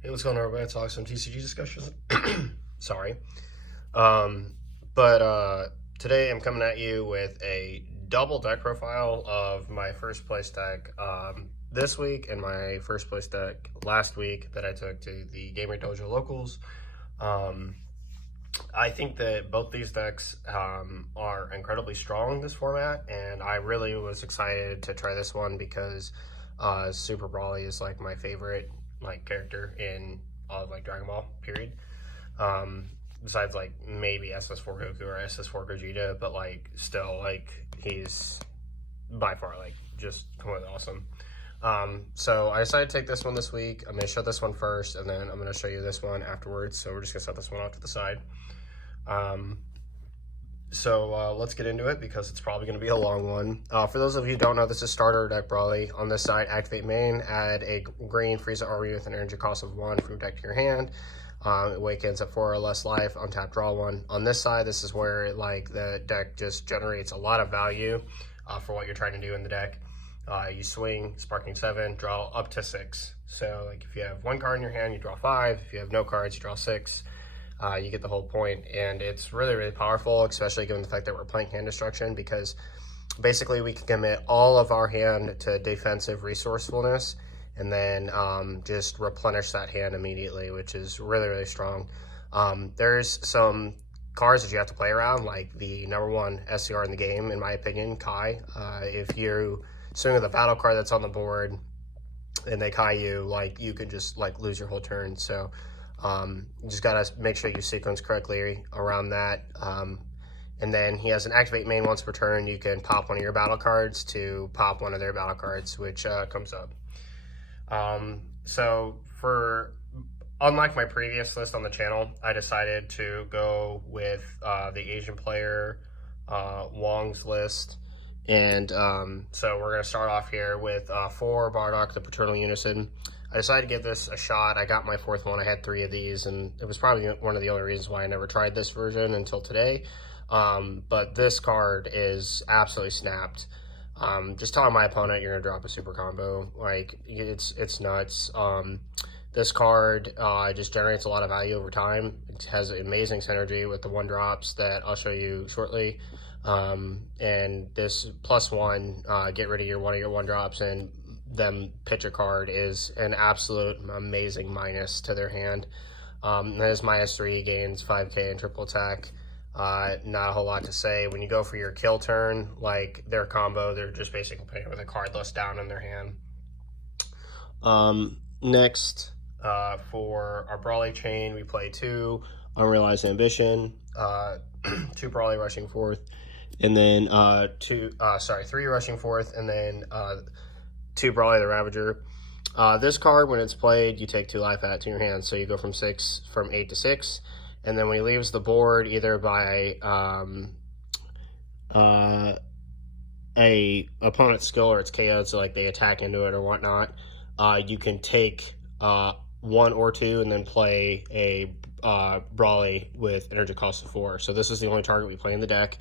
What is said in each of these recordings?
Hey, what's going on, everybody? It's Alex from TCG Discussions. Sorry. Um, but today I'm coming at you with a double deck profile of my first place deck this week and my first place deck last week that I took to the Gamer Dojo Locals. Um, I think that both these decks are incredibly strong this format, and I really was excited to try this one because Super Brawly is like my favorite character in all of Dragon Ball period. Besides maybe SS4 Goku or SS4 Gogeta, but still he's by far just completely awesome. So I decided to take this one this week. I'm going to show this one first, and then I'm going to show you this one afterwards. So we're just going to set this one off to the side. Let's get into it because it's probably going to be a long one. For those of you who don't know, this is starter deck Brawly. On this side, activate main, add a green Frieza army with an energy cost of 1 from deck to your hand. It awakens at 4 or less life, untap, draw 1. On this side, this is where the deck just generates a lot of value for what you're trying to do in the deck. You swing, sparking 7, draw up to 6. So if you have 1 card in your hand, you draw 5. If you have no cards, you draw 6. You get the whole point, and it's really, really powerful, especially given the fact that we're playing hand destruction, because basically we can commit all of our hand to defensive resourcefulness and then just replenish that hand immediately, which is really, really strong. There's some cards that you have to play around, like the #1 SCR in the game, in my opinion, Kai. If you swing with a battle card that's on the board and they Kai you, you could just lose your whole turn. So you just gotta make sure you sequence correctly around that. And then he has an activate main once per turn. You can pop one of your battle cards to pop one of their battle cards, which comes up. Unlike my previous list on the channel, I decided to go with the Asian player Wong's list. And so we're going to start off here with 4 Bardock, the Paternal Unison. I decided to give this a shot. I got my 4th one. I had 3 of these, and it was probably one of the only reasons why I never tried this version until today. But this card is absolutely snapped. Just telling my opponent you're going to drop a super combo. It's nuts. This card just generates a lot of value over time. It has amazing synergy with the 1-drops that I'll show you shortly. And this +1, get rid of one of your 1-drops and them pitch a card is an absolute amazing minus to their hand. His -3 gains 5k in triple attack. Not a whole lot to say. When you go for your kill turn, their combo, they're just basically playing with a card list down in their hand. Next, for our Brawly chain, we play 2 Unrealized Ambition, 2 Brawly rushing 4th, and then 3 rushing 4th, and then 2 Brawly the Ravager. This card, when it's played, you take 2 life add to your hand, so you go from 8 to 6, and then when he leaves the board, either by a opponent's skill or it's KO'd, so they attack into it or whatnot, you can take 1 or 2 and then play a Brawly with energy cost of 4. So this is the only target we play in the deck.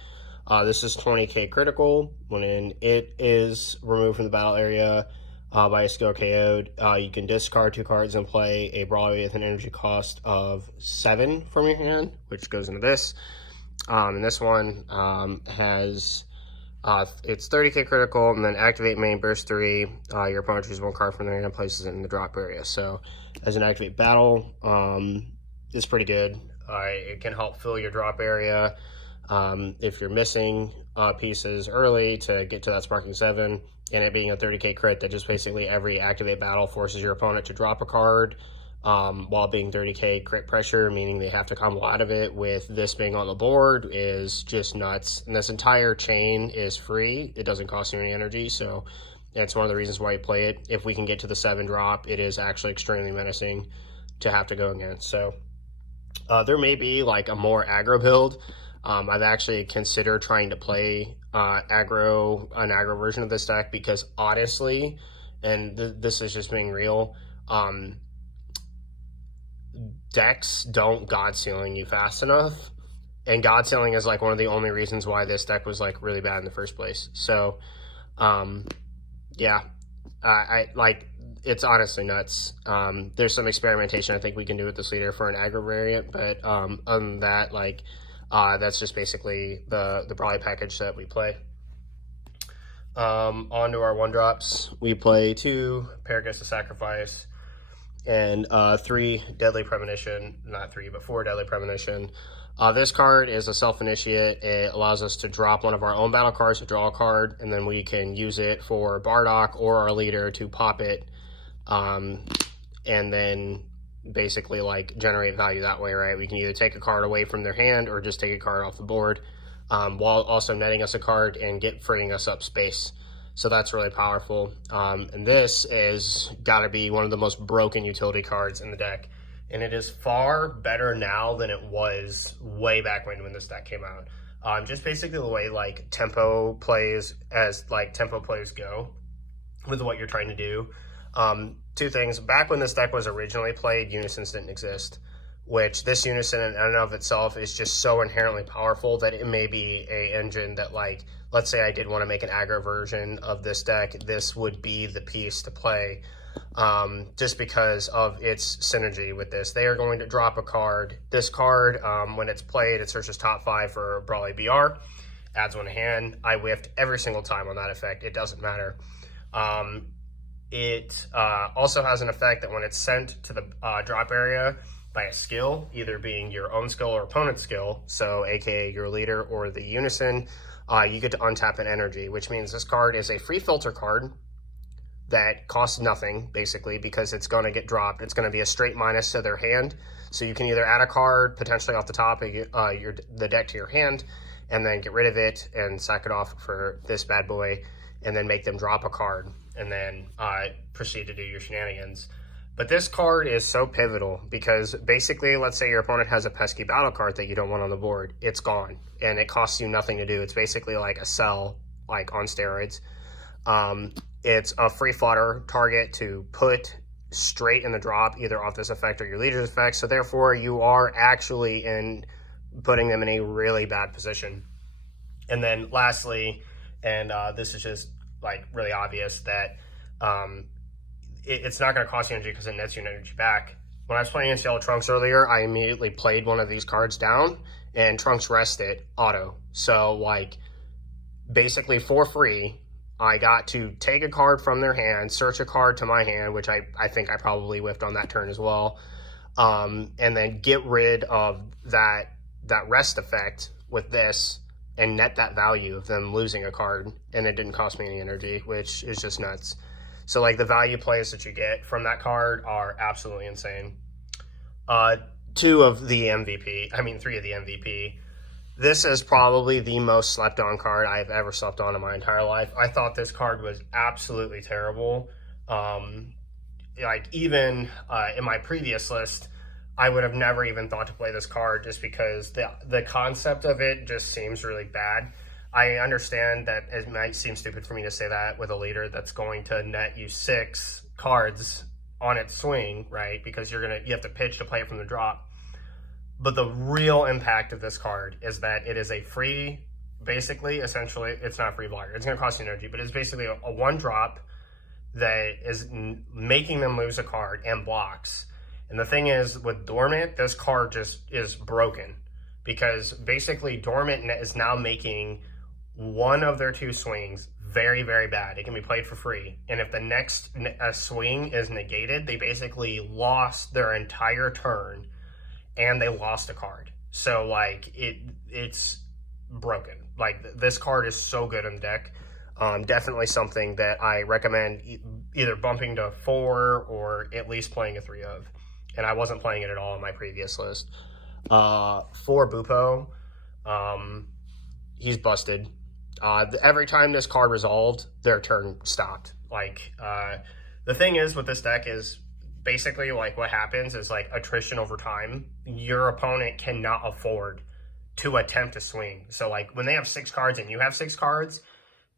This is 20k critical. When it is removed from the battle area by a skill KO'd, you can discard 2 cards and play a Brawly with an energy cost of 7 from your hand, which goes into this. And this one has it's 30k critical, and then activate main burst 3. Your opponent chooses 1 card from their hand and places it in the drop area. So as an activate battle, it's pretty good. It can help fill your drop area. If you're missing pieces early to get to that sparking 7, and it being a 30k crit, that just basically every activate battle forces your opponent to drop a card while being 30k crit pressure, meaning they have to combo out of it. With this being on the board is just nuts. And this entire chain is free. It doesn't cost you any energy, so that's one of the reasons why you play it. If we can get to the 7 drop, it is actually extremely menacing to have to go against. So there may be a more aggro build. I've actually considered trying to play an aggro version of this deck, because honestly, and this is just being real, decks don't God Ceiling you fast enough, and God Ceiling is one of the only reasons why this deck was really bad in the first place. So yeah, it's honestly nuts. There's some experimentation I think we can do with this leader for an aggro variant, but other than that, like that's just basically the Brawly package that we play. On to our 1-drops. We play 2 Paragus of Sacrifice and 3 Deadly Premonition. Not 3, but 4 Deadly Premonition. This card is a self-initiate. It allows us to drop one of our own battle cards to draw a card, and then we can use it for Bardock or our leader to pop it, and then basically like generate value that way, right? We can either take a card away from their hand or just take a card off the board, while also netting us a card and freeing us up space. So that's really powerful. And this is got to be one of the most broken utility cards in the deck. And it is far better now than it was way back when this deck came out. Just basically the way like tempo plays, as like tempo players go with what you're trying to do. 2 things. Back when this deck was originally played, Unisons didn't exist, which this Unison in and of itself is just so inherently powerful that it may be a engine that, like, let's say I did want to make an aggro version of this deck, this would be the piece to play, just because of its synergy with this. They are going to drop a card. This card, when it's played, it searches top 5 for Brawly BR, adds 1 to hand. I whiffed every single time on that effect. It doesn't matter. It also has an effect that when it's sent to the drop area by a skill, either being your own skill or opponent's skill, so aka your leader or the Unison, you get to untap an energy, which means this card is a free filter card that costs nothing, basically, because it's going to get dropped. It's going to be a straight minus to their hand, so you can either add a card potentially off the top of the deck to your hand, and then get rid of it and sack it off for this bad boy, and then make them drop a card, and then proceed to do your shenanigans. But this card is so pivotal because basically, let's say your opponent has a pesky battle card that you don't want on the board. It's gone, and it costs you nothing to do. It's basically like a sell, like on steroids. It's a free flutter target to put straight in the drop, either off this effect or your leader's effect. So therefore, you are actually putting them in a really bad position. And then lastly, and this is just like really obvious, that it's not going to cost you energy because it nets you an energy back. When I was playing against Yellow Trunks earlier, I immediately played one of these cards down, and Trunks rested auto. So like basically for free, I got to take a card from their hand, search a card to my hand, which I think I probably whiffed on that turn as well, and then get rid of that rest effect with this and net that value of them losing a card, and it didn't cost me any energy, which is just nuts. So like the value plays that you get from that card are absolutely insane. 3 of the MVP. This is probably the most slept on card I've ever slept on in my entire life. I thought this card was absolutely terrible. Like even in my previous list, I would have never even thought to play this card just because the concept of it just seems really bad. I understand that it might seem stupid for me to say that with a leader that's going to net you 6 cards on its swing, right? Because you have to pitch to play it from the drop. But the real impact of this card is that it is a free, basically, essentially, it's not a free blocker. It's going to cost you energy, but it's basically a 1-drop that is making them lose a card and blocks. And the thing is, with Dormant, this card just is broken because basically Dormant is now making one of their 2 swings very, very bad. It can be played for free. And if the next swing is negated, they basically lost their entire turn and they lost a card. So like it's broken. Like this card is so good in the deck. Definitely something that I recommend either bumping to 4 or at least playing a 3 of. And I wasn't playing it at all in my previous list. For Bupo, he's busted. Every time this card resolved, their turn stopped. Like, the thing is with this deck is basically like what happens is like attrition over time. Your opponent cannot afford to attempt to swing. So like when they have 6 cards and you have 6 cards,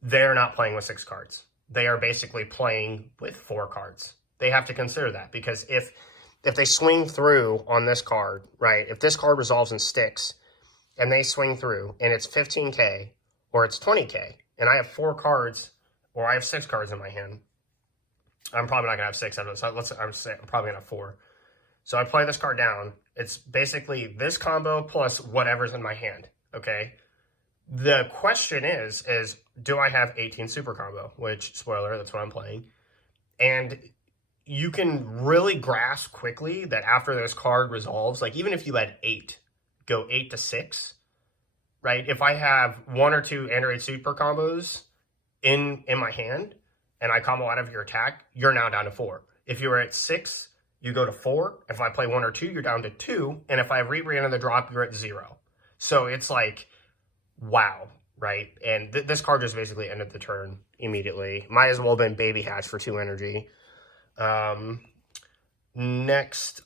they're not playing with 6 cards. They are basically playing with 4 cards. They have to consider that because if they swing through on this card, right, if this card resolves and sticks and they swing through and it's 15K or it's 20K and I have 4 cards or I have 6 cards in my hand, I'm probably not gonna have 6 out of this. I'm probably gonna have 4. So I play this card down. It's basically this combo plus whatever's in my hand. Okay. The question is do I have 18 super combo? Which, spoiler, that's what I'm playing. And you can really grasp quickly that after this card resolves, like even if you had 8, go 8 to 6, right? If I have 1 or 2 Android super combos in my hand and I combo out of your attack, you're now down to 4. If you were at 6, you go to 4. If I play 1 or 2, you're down to 2. And if I have rebrand in the drop, you're at 0. So it's like, wow, right? And this card just basically ended the turn immediately. Might as well have been Baby Hatch for 2 energy. Next, 3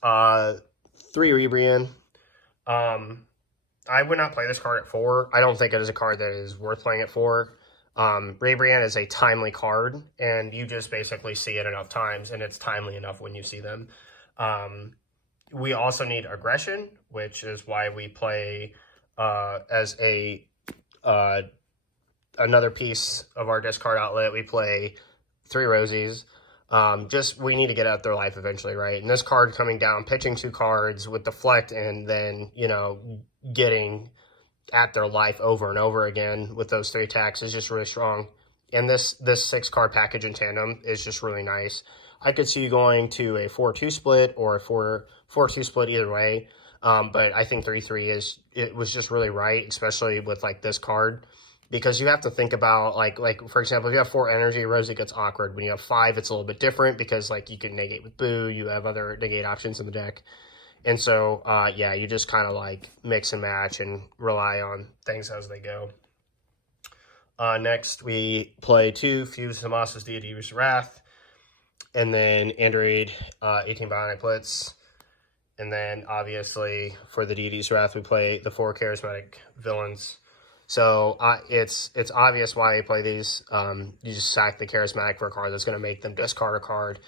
Rebrian. I would not play this card at 4. I don't think it is a card that is worth playing at 4. Rebrian is a timely card, and you just basically see it enough times, and it's timely enough when you see them. We also need Aggression, which is why we play as a another piece of our discard outlet. We play 3 Rosies. We need to get out their life eventually, right? And this card coming down, pitching 2 cards with Deflect, and then, you know, getting at their life over and over again with those 3 attacks is just really strong. And this 6 card package in tandem is just really nice. I could see you going to a 4-2 split or a 4-2 split either way. But I think 3-3 it was just really right, especially with like this card. Because you have to think about, like for example, if you have 4 energy, Rosie gets awkward. When you have 5, it's a little bit different because, like, you can negate with Boo. You have other negate options in the deck. And so, yeah, you just kind of, like, mix and match and rely on things as they go. Next, we play 2 Fuse Zamasa's Deity's Wrath. And then Android 18 Bionic Blitz. And then, obviously, for the Deity's Wrath, we play the 4 Charismatic Villains. So it's obvious why you play these. You just sack the Charismatic for a card that's going to make them discard a card.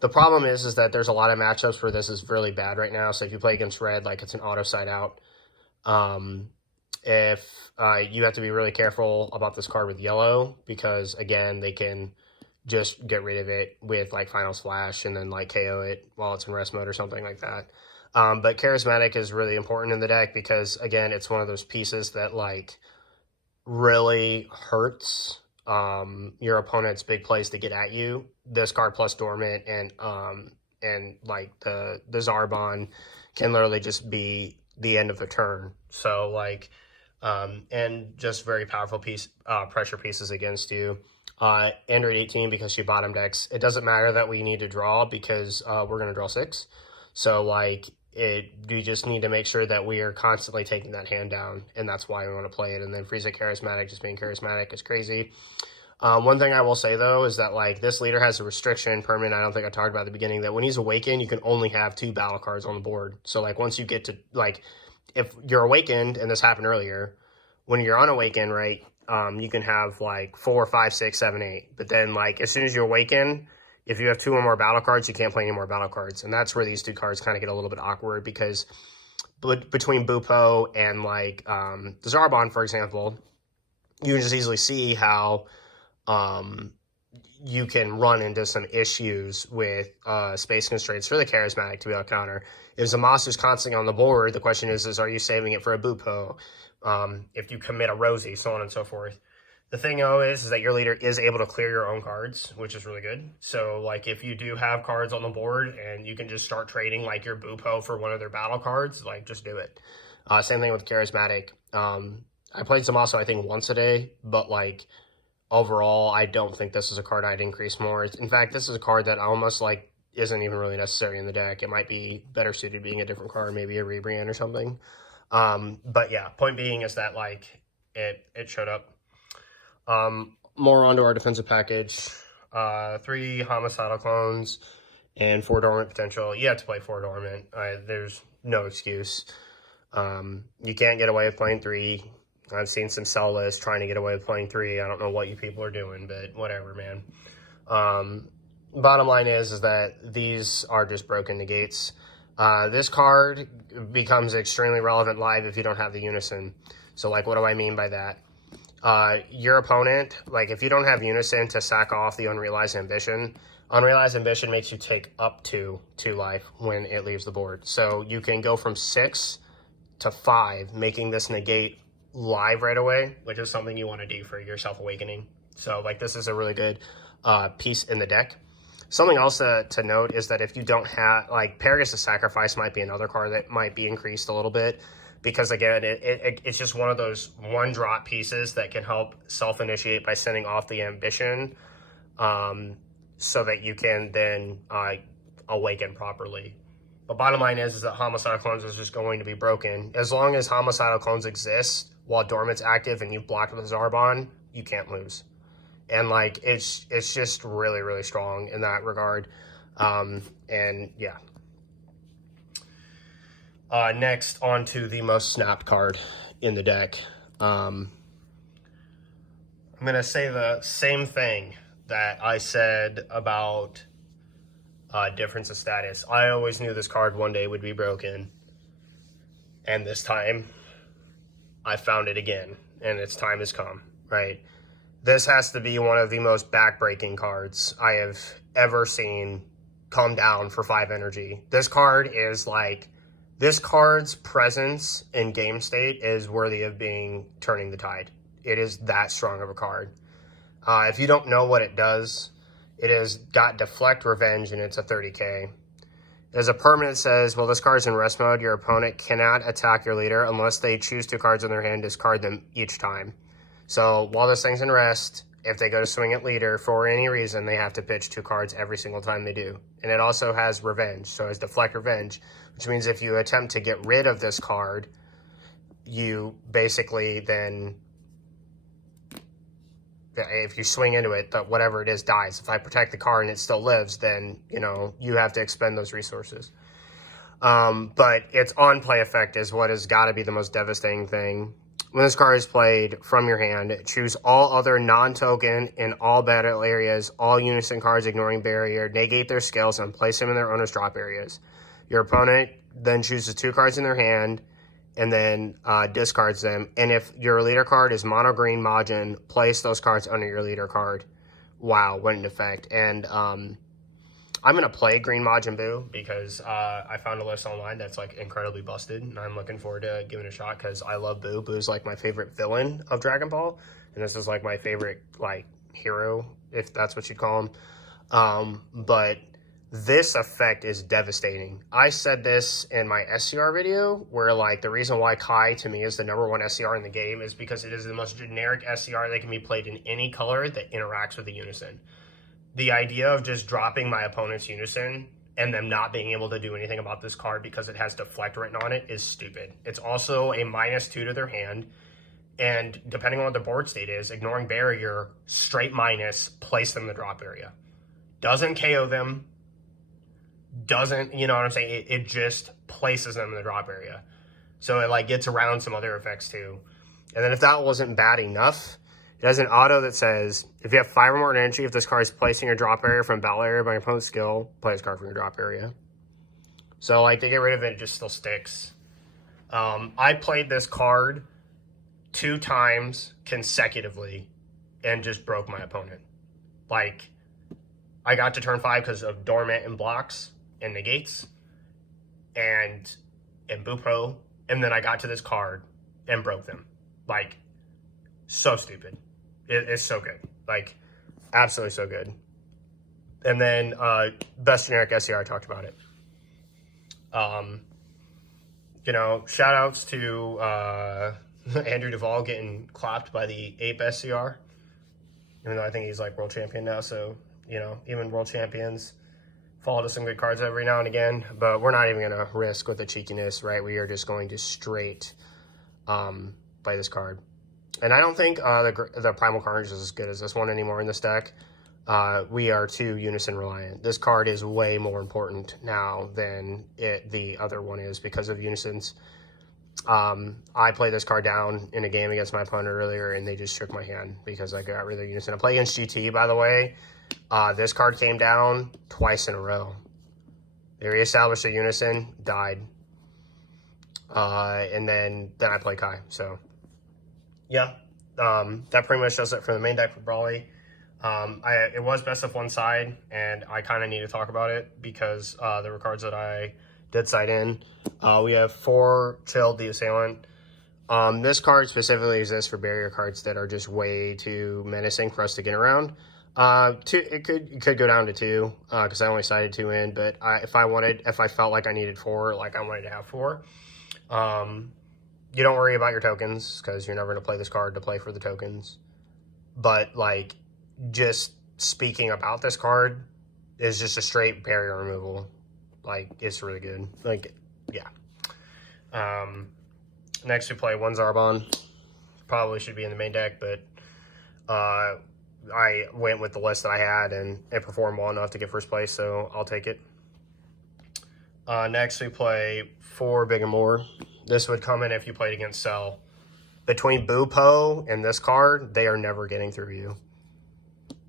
The problem is that there's a lot of matchups where this is really bad right now. So if you play against red, like it's an auto side out. If you have to be really careful about this card with yellow because, again, they can just get rid of it with like Final Splash and then like KO it while it's in rest mode or something like that. But Charismatic is really important in the deck because, again, it's one of those pieces that like really hurts your opponent's big plays to get at you. This card plus Dormant and like the Zarbon can literally just be the end of the turn. So like and just very powerful pressure pieces against you. Android 18 because she bottom decks. It doesn't matter that we need to draw because we're gonna draw 6. So like you just need to make sure that we are constantly taking that hand down, and that's why we want to play it. And then Frieza Charismatic, just being charismatic is crazy. One thing I will say, though, is that like this leader has a restriction permanent. I don't think I talked about at the beginning that when he's awakened, you can only have 2 battle cards on the board. So like once you get to like, if you're awakened, and this happened earlier, when you're unawakened, right, you can have like 4, 5, 6, 7, 8. But then like as soon as you awaken, if you have 2 or more battle cards, you can't play any more battle cards. And that's where these 2 cards kind of get a little bit awkward because between Bupo and like the Zarbon, for example, you can just easily see how you can run into some issues with space constraints for the Charismatic to be able to counter. If Zamasu's constantly on the board, the question is are you saving it for a Bupo? If you commit a Rosie, so on and so forth. The thing, though, is that your leader is able to clear your own cards, which is really good. So, like, if you do have cards on the board and you can just start trading, like, your Bupo for one of their battle cards, like, just do it. Same thing with Charismatic. I played Zamasu, I think, once a day, but, like, overall, I don't think this is a card I'd increase more. In fact, this is a card that almost, like, isn't even really necessary in the deck. It might be better suited being a different card, maybe a Rebrand or something. But, yeah, point being is that, like, it showed up. More onto our defensive package. 3 homicidal clones and 4 dormant potential. You have to play 4 dormant. There's no excuse. You can't get away with playing 3. I've seen some sell lists trying to get away with playing 3. I don't know what you people are doing, but whatever, man. Bottom line is that these are just broken negates. This card becomes extremely relevant live if you don't have the Unison. So, like, what do I mean by that? Your opponent, like if you don't have Unison to sack off the Unrealized Ambition, Unrealized Ambition makes you take up to 2 life when it leaves the board. So you can go from 6 to 5, making this negate live right away, which is something you want to do for your Self-Awakening. So, like, this is a really good piece in the deck. Something else to note is that if you don't have, like, Paragus of Sacrifice might be another card that might be increased a little bit, because, again, it's just one of those one-drop pieces that can help self-initiate by sending off the Ambition, so that you can then awaken properly. The bottom line is that Homicidal Clones is just going to be broken. As long as Homicidal Clones exist while Dormant's active and you've blocked with Zarbon, you can't lose. And, like, it's just really, really strong in that regard. And, yeah. Next, on to the most snapped card in the deck. I'm going to say the same thing that I said about difference of status. I always knew this card one day would be broken. And this time, I found it again. And its time has come, right? This has to be one of the most backbreaking cards I have ever seen come down for 5 energy. This card is like, this card's presence in game state is worthy of being turning the tide. It is that strong of a card. If you don't know what it does, it has got Deflect, Revenge, and it's a 30k. As a permanent says, well, this card's in rest mode, your opponent cannot attack your leader unless they choose 2 cards in their hand, discard them each time. So while this thing's in rest, if they go to swing at leader for any reason, they have to pitch 2 cards every single time they do. And it also has Revenge, so it has Deflect, Revenge, which means if you attempt to get rid of this card, you basically then, if you swing into it, that whatever it is dies. If I protect the card and it still lives, then, you know, you have to expend those resources. But its on-play effect is what has got to be the most devastating thing. When this card is played from your hand, choose all other non-token in all battle areas, all unison cards ignoring barrier, negate their skills, and place them in their owner's drop areas. Your opponent then chooses 2 cards in their hand and then discards them. And if your leader card is mono green Majin, place those cards under your leader card. Wow, what an effect. And I'm going to play Green Majin Buu because I found a list online that's, like, incredibly busted. And I'm looking forward to giving it a shot because I love Buu. Boo's, like, my favorite villain of Dragon Ball. And this is, like, my favorite, like, hero, if that's what you'd call him. But this effect is devastating. I said this in my SCR video where, like, the reason why Kai to me is the #1 SCR in the game is because it is the most generic SCR that can be played in any color that interacts with the unison. The idea of just dropping my opponent's unison and them not being able to do anything about this card because it has Deflect written on it is stupid. It's also a -2 to their hand. And depending on what the board state is, ignoring barrier, straight minus, place them in the drop area. Doesn't KO them. Doesn't, you know what I'm saying? It just places them in the drop area. So it, like, gets around some other effects too. And then if that wasn't bad enough, it has an auto that says, if you have 5 or more energy, if this card is placed in your drop area from battle area by your opponent's skill, play this card from your drop area. So, like, to get rid of it, it just still sticks. I played this card 2 times consecutively and just broke my opponent. Like, I got to turn 5 because of Dormant and blocks and negates and Buu Pro, and then I got to this card and broke them. Like, so stupid. It's so good. Like, absolutely so good. And then best generic SCR, I talked about it. You know, shout outs to Andrew Duvall getting clapped by the Ape SCR. Even though I think he's, like, world champion now, so, you know, even world champions fall to some good cards every now and again. But we're not even going to risk with the cheekiness, right? We are just going to straight play this card. And I don't think the Primal Carnage is as good as this one anymore in this deck. We are too unison reliant. This card is way more important now than the other one is because of unisons. I played this card down in a game against my opponent earlier, and they just shook my hand because I got rid of unison. I play against GT, by the way. This card came down twice in a row. They reestablished a unison, died. And then I play Kai, so... yeah, that pretty much does it for the main deck for Brawly. It was best of one side, and I kind of need to talk about it because there were cards that I did side in. We have 4 Chilled the Assailant. This card specifically exists for barrier cards that are just way too menacing for us to get around. It could go down to 2 because I only sided 2 in, but if I felt like I needed 4, like I wanted to have 4. You don't worry about your tokens because you're never going to play this card to play for the tokens. But like, just speaking about this card is just a straight barrier removal. Like, it's really good. Like, yeah. Next we play 1 Zarbon. Probably should be in the main deck, but I went with the list that I had, and it performed well enough to get first place, so I'll take it. Next we play 4 Big and More. This would come in if you played against Cell. Between Boo-Po and this card, they are never getting through you.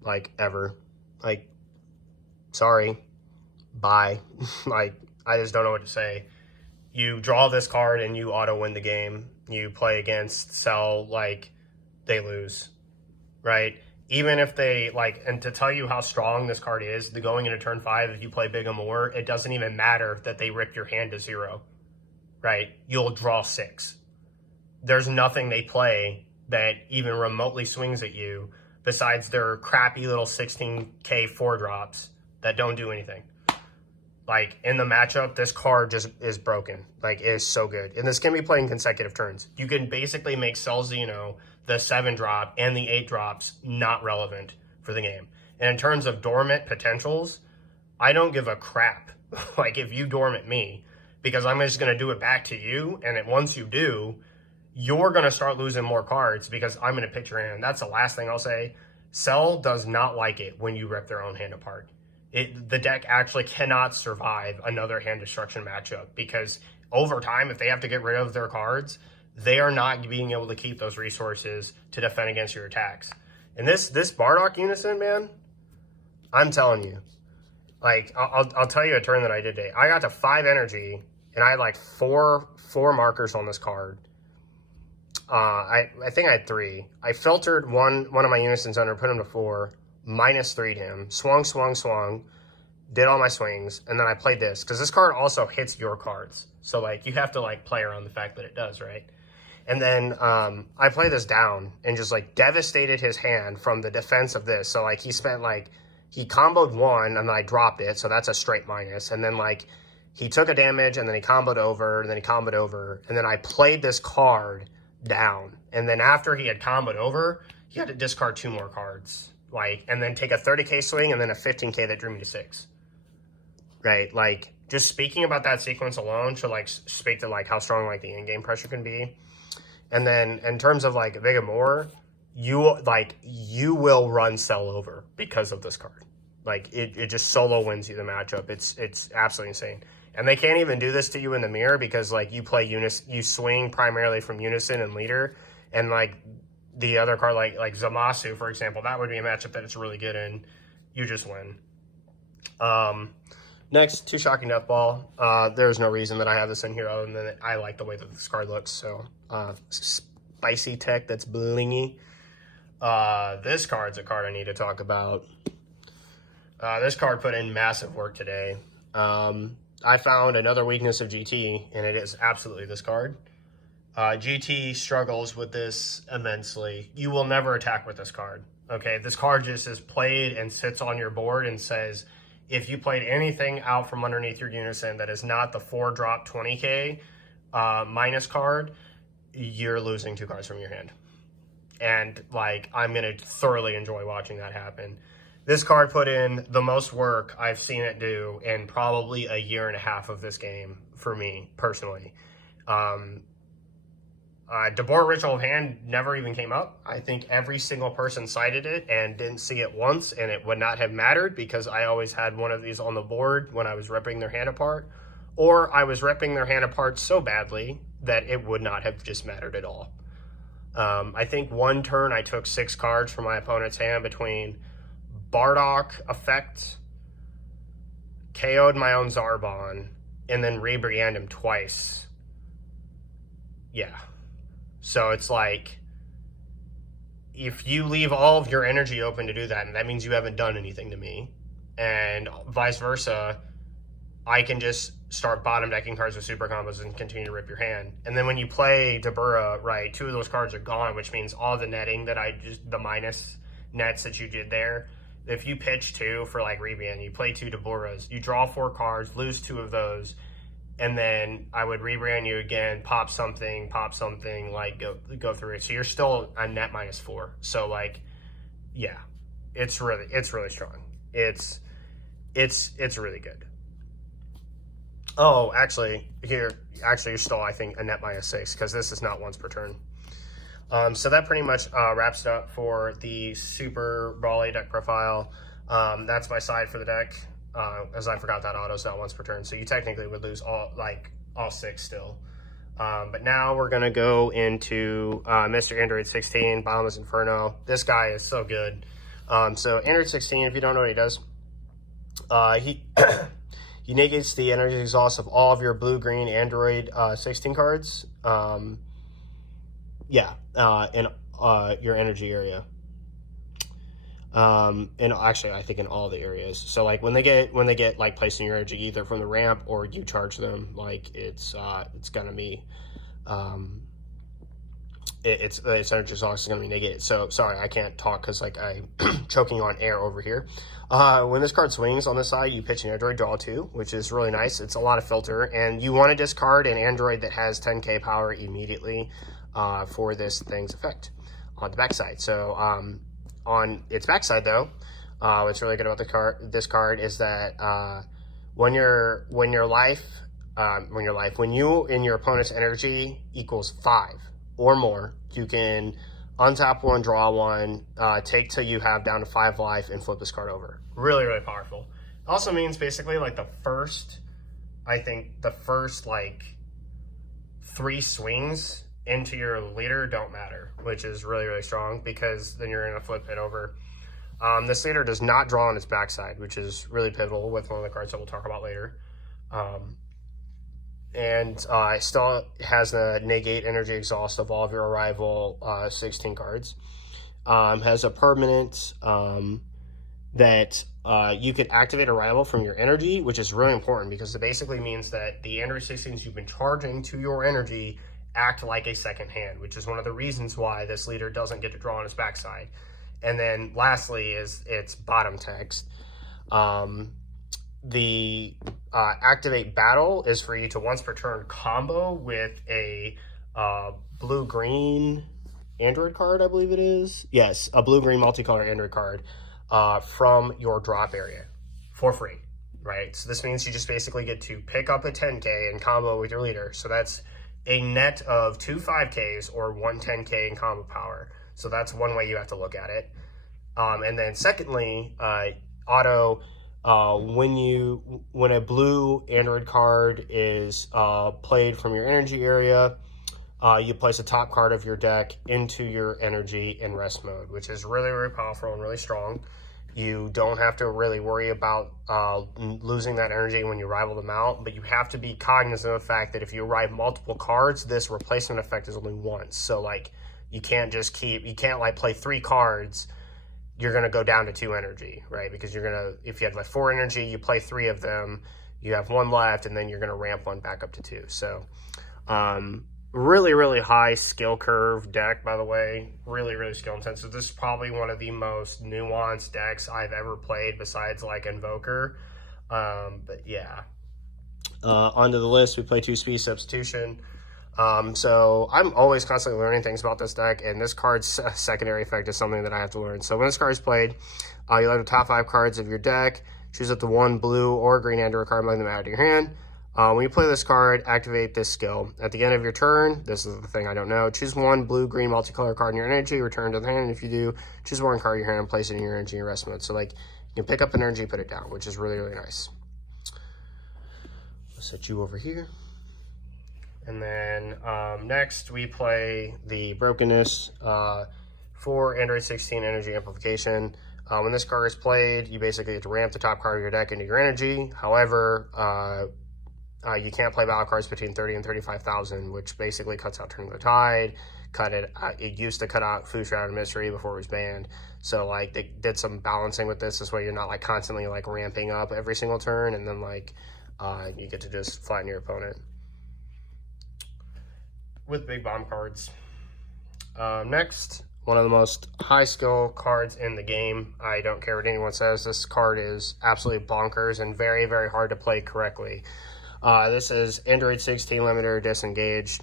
Like, ever. Like, sorry. Bye. Like, I just don't know what to say. You draw this card and you auto-win the game. You play against Cell, like, they lose. Right? Even if they, like, and to tell you how strong this card is, the going into turn 5, if you play Big and More, it doesn't even matter that they rip your hand to 0. Right? You'll draw 6. There's nothing they play that even remotely swings at you besides their crappy little 16k 4-drops that don't do anything. Like, in the matchup, this card just is broken. Like, it is so good. And this can be played in consecutive turns. You can basically make Cell Xeno, the 7-drop, and the 8-drops not relevant for the game. And in terms of dormant potentials, I don't give a crap. Like, if you dormant me, because I'm just going to do it back to you, and once you do, you're going to start losing more cards because I'm going to pitch your hand. That's the last thing I'll say. Cell does not like it when you rip their own hand apart. The deck actually cannot survive another hand destruction matchup because over time, if they have to get rid of their cards, they are not being able to keep those resources to defend against your attacks. And this Bardock Unison, man, I'm telling you, like, I'll tell you a turn that I did today. I got to 5 energy, and I had like four markers on this card. I think I had 3. I filtered one of my Unisons under, put him to 4, -3'd him, swung, did all my swings, and then I played this, because this card also hits your cards. So, like, you have to, like, play around the fact that it does, right? And then I played this down and just, like, devastated his hand from the defense of this. So, like, he spent, like, he comboed 1, and then I dropped it, so that's a straight minus. And then, like, he took a damage, and then he comboed over, and then he comboed over, and then I played this card down. And then after he had comboed over, he had to discard 2 more cards. Like, and then take a 30k swing and then a 15k that drew me to 6. Right? Like, just speaking about that sequence alone should, like, speak to, like, how strong, like, the in-game pressure can be. And then in terms of, like, Big and More, you will run Cell over because of this card. Like, it just solo wins you the matchup. It's absolutely insane. And they can't even do this to you in the mirror because, like, you play you swing primarily from Unison and Leader, and, like, the other card, like Zamasu, for example, that would be a matchup that it's really good in. You just win. Next, 2 Shocking Death Ball. There's no reason that I have this in here other than I like the way that this card looks. So, spicy tech that's blingy. This card's a card I need to talk about. This card put in massive work today. I found another weakness of GT, and it is absolutely this card. GT struggles with this immensely. You will never attack with this card. Okay, this card just is played and sits on your board and says, if you played anything out from underneath your Unison that is not the 4-drop 20k minus card, you're losing 2 cards from your hand. And, like, I'm going to thoroughly enjoy watching that happen. This card put in the most work I've seen it do in probably a year and a half of this game for me, personally. Debor Ritual of Hand never even came up. I think every single person cited it and didn't see it once, and it would not have mattered because I always had one of these on the board when I was ripping their hand apart, or I was ripping their hand apart so badly that it would not have just mattered at all. I think one turn I took 6 cards from my opponent's hand between Bardock Effect, KO'd my own Zarbon, and then rebrand him twice. Yeah. So it's like, if you leave all of your energy open to do that, and that means you haven't done anything to me, and vice versa, I can just start bottom decking cards with super combos and continue to rip your hand. And then when you play Dabura, right, 2 of those cards are gone, which means all the netting that the minus nets that you did there, if you pitch 2 for like rebrand, you play 2 Daburas, you draw 4 cards, lose 2 of those, and then I would rebrand you again, pop something, like go through it. So you're still a net -4. So like, yeah, it's really strong. It's really good. Oh, actually, you're still, I think, a net -6 because this is not once per turn. So that pretty much wraps it up for the Super Brawly deck profile. That's my side for the deck, as I forgot that auto's not once per turn, so you technically would lose all 6 still. But now we're going to go into Mr. Android 16, Bottomless Inferno. This guy is so good. So Android 16, if you don't know what he does, he negates the energy exhaust of all of your blue-green Android 16 cards. In your energy area. And actually, I think in all the areas. So like when they get like placed in your energy, either from the ramp or you charge them, like it's gonna be its energy exhaust is gonna be negated. So sorry, I can't talk because like I'm choking on air over here. When this card swings on this side, you pitch an Android, draw 2, which is really nice. It's a lot of filter, and you want to discard an Android that has 10k power immediately for this thing's effect on the backside. So on its backside though, what's really good about this card is that when you in your opponent's energy equals 5 or more, you can untap 1, draw 1, take till you have down to 5 life, and flip this card over. Really, really powerful. Also means basically like the first like 3 swings into your leader don't matter, which is really, really strong because then you're gonna flip it over. This leader does not draw on its backside, which is really pivotal with one of the cards that we'll talk about later. And it still has the negate energy exhaust of all of your arrival 16 cards. Has a permanent that you could activate arrival from your energy, which is really important because it basically means that the Android 16s you've been charging to your energy act like a second hand, which is one of the reasons why this leader doesn't get to draw on his backside. And then lastly is its bottom text. The activate battle is for you to once per turn combo with a blue-green Android card, I believe it is. Yes, a blue-green multicolor Android card from your drop area for free, right? So this means you just basically get to pick up a 10k and combo with your leader. So that's a net of 2 5ks or 1 10k in combo power. So that's one way you have to look at it. And then secondly, auto, when a blue Android card is played from your energy area, you place a top card of your deck into your energy in rest mode, which is really, really powerful and really strong. You don't have to really worry about losing that energy when you rival them out, but you have to be cognizant of the fact that if you arrive multiple cards, this replacement effect is only once. So like you can't like play 3 cards, you're gonna go down to 2 energy, right? Because if you have like 4 energy, you play 3 of them, you have 1 left, and then you're gonna ramp 1 back up to 2. So really, really high skill curve deck, by the way. Really, really skill intensive. This is probably one of the most nuanced decks I've ever played besides like Invoker. But yeah. Onto the list, we play 2 speed substitution. So I'm always constantly learning things about this deck, and this card's secondary effect is something that I have to learn. So when this card is played, you let the top 5 cards of your deck, choose up to 1 blue or green Android card, and them out of your hand. When you play this card, activate this skill. At the end of your turn, this is the thing I don't know, choose 1 blue-green multicolor card in your energy, return to the hand, and if you do, choose 1 card in your hand and place it in your energy in rest mode. So like, you can pick up an energy, put it down, which is really, really nice. I'll set you over here. And then next, we play the Brokenness for Android 16 Energy Amplification. When this card is played, you basically get to ramp the top card of your deck into your energy. However, You can't play battle cards between 30 and 35,000, which basically cuts out Turn of the Tide. It used to cut out Food Shroud and Mystery before it was banned. So like they did some balancing with this way you're not like constantly like ramping up every single turn, and then like you get to just flatten your opponent with big bomb cards. Next, one of the most high skill cards in the game. I don't care what anyone says. This card is absolutely bonkers and very, very hard to play correctly. This is Android 16 Limiter Disengaged.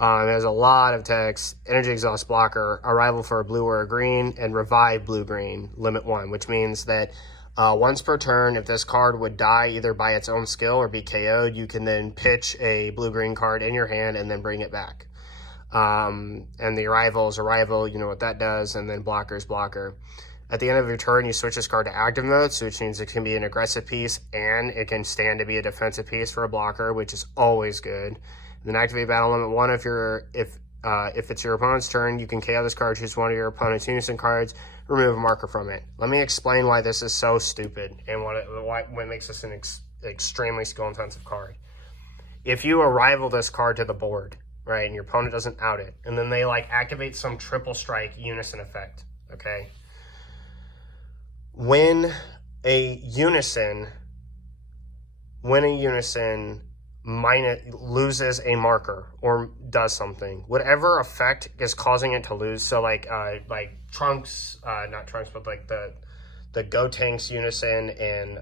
It has a lot of text. Energy Exhaust Blocker, Arrival for a blue or a green, and Revive blue-green, limit 1, which means that once per turn, if this card would die either by its own skill or be KO'd, you can then pitch a blue-green card in your hand and then bring it back. And the Arrival is Arrival, you know what that does, and then Blocker is Blocker. At the end of your turn, you switch this card to active mode, so which means it can be an aggressive piece and it can stand to be a defensive piece for a blocker, which is always good. Then activate battle limit 1 if it's your opponent's turn. You can KO this card, choose one of your opponent's unison cards, remove a marker from it. Let me explain why this is so stupid and what makes this an extremely skill-intensive card. If you Arrival this card to the board, right, and your opponent doesn't out it, and then they like activate some triple strike unison effect, okay? When a unison loses a marker or does something, whatever effect is causing it to lose, so like Trunks, not Trunks, but like the Gotenks unison and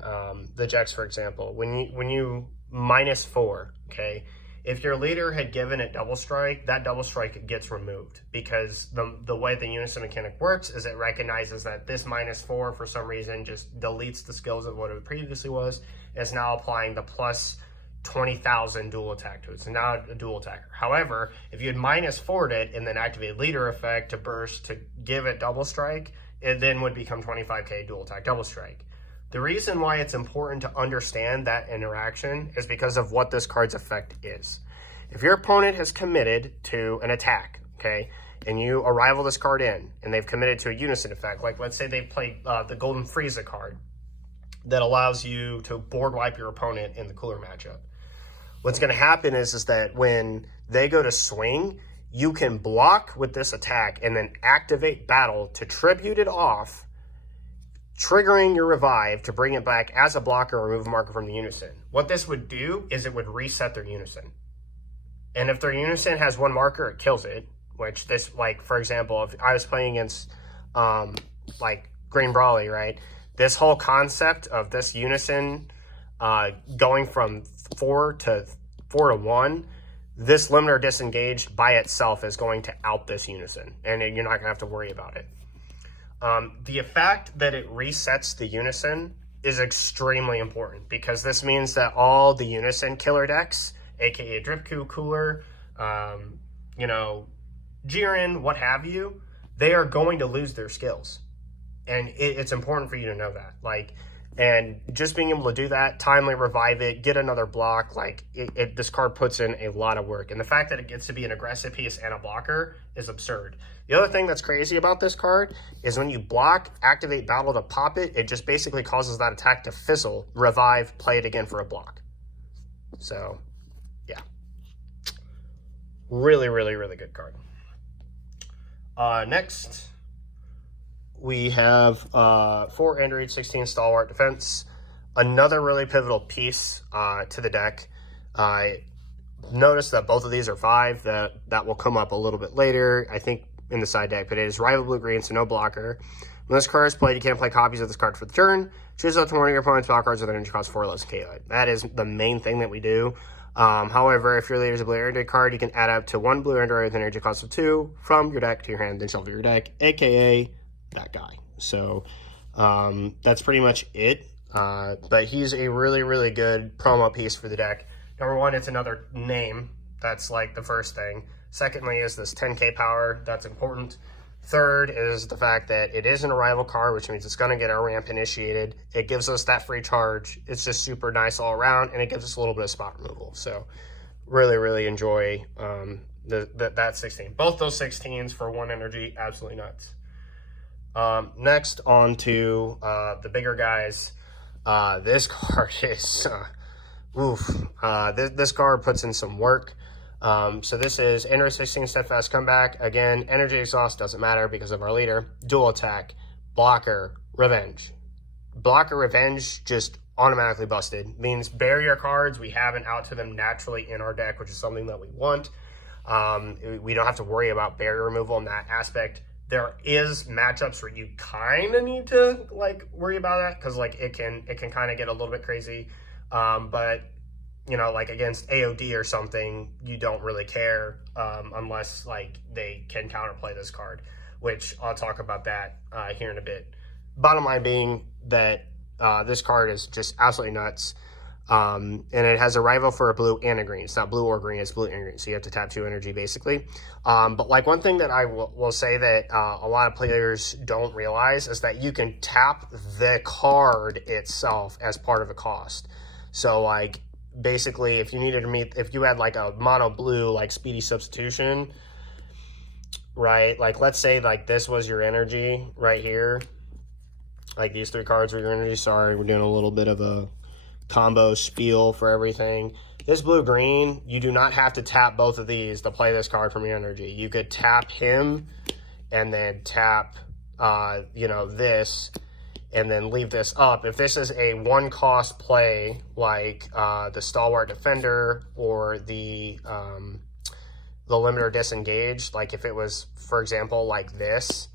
the Jex, for example, when you -4, okay, if your leader had given it double strike, that double strike gets removed, because the way the unison mechanic works is it recognizes that this -4 for some reason just deletes the skills of what it previously was. It's now applying the plus 20,000 dual attack to it. So now a dual attacker. However, if you had -4'd it and then activate leader effect to burst to give it double strike, it then would become 25k dual attack double strike. The reason why it's important to understand that interaction is because of what this card's effect is. If your opponent has committed to an attack, okay, and you Arrival this card in, and they've committed to a unison effect, like let's say they've played the Golden Frieza card that allows you to board wipe your opponent in the cooler matchup. What's going to happen is that when they go to swing, you can block with this attack and then activate battle to tribute it off, triggering your Revive to bring it back as a blocker or remove a marker from the unison. What this would do is it would reset their unison. And if their unison has one marker, it kills it, which this, like, for example, if I was playing against, like, Green Brawly, right? This whole concept of this unison going from 4 to 1, this limiter disengaged by itself is going to out this unison, and you're not going to have to worry about it. The fact that it resets the unison is extremely important, because this means that all the unison killer decks, aka Driftku, Cooler, you know, Jiren, what have you, they are going to lose their skills. And it's important for you to know that. Like, and just being able to do that, timely revive it, get another block, like, this card puts in a lot of work. And the fact that it gets to be an aggressive piece and a blocker is absurd. The other thing that's crazy about this card is when you block, activate battle to pop it, it just basically causes that attack to fizzle, revive, play it again for a block. So, yeah. Really, really, really good card. Next, we have for Android 16 Stalwart Defense, another really pivotal piece to the deck. Notice that both of these are 5. That will come up a little bit later, I think, in the side deck, but it is rival blue-green, so no blocker. When this card is played, you can't play copies of this card for the turn. Choose up to one of your opponent's battle cards with an energy cost 4 less KO. That is the main thing that we do. However, if your leader is a blue Android card, you can add up to 1 blue Android with an energy cost of 2 from your deck to your hand, then shuffle your deck, aka that guy. So that's pretty much it. But he's a really, really good promo piece for the deck. Number 1, it's another name. That's like the first thing. Secondly is this 10k power. That's important. Third is the fact that it is an arrival card, which means it's going to get our ramp initiated. It gives us that free charge. It's just super nice all around, and it gives us a little bit of spot removal. So really, really enjoy that 16. Both those 16s for 1 energy, absolutely nuts. Next, on to the bigger guys. This card is Oof. This card puts in some work. So this is Android 16 Steadfast Comeback. Again, energy exhaust doesn't matter because of our leader. Dual attack, blocker, revenge. Blocker, revenge, just automatically busted. Means barrier cards, we have an out to them naturally in our deck, which is something that we want. We don't have to worry about barrier removal in that aspect. There is matchups where you kind of need to like worry about that because like it can kind of get a little bit crazy. But you know, like against AOD or something, you don't really care unless like they can counterplay this card, which I'll talk about that here in a bit. Bottom line being that this card is just absolutely nuts. And it has a rival for a blue and a green. It's not blue or green, it's blue and green. So you have to tap 2 energy basically. But like one thing that I will say that a lot of players don't realize is that you can tap the card itself as part of a cost. So like basically if you needed to meet, if you had like a mono blue, like speedy substitution, right? Like let's say like this was your energy right here. Like these 3 cards were your energy. Sorry, we're doing a little bit of a combo spiel for everything. This blue-green, you do not have to tap both of these to play this card from your energy. You could tap him and then tap, you know, this and then leave this up. If this is a 1-cost play like the Stalwart Defender or the Limiter Disengage, like if it was, for example, like this,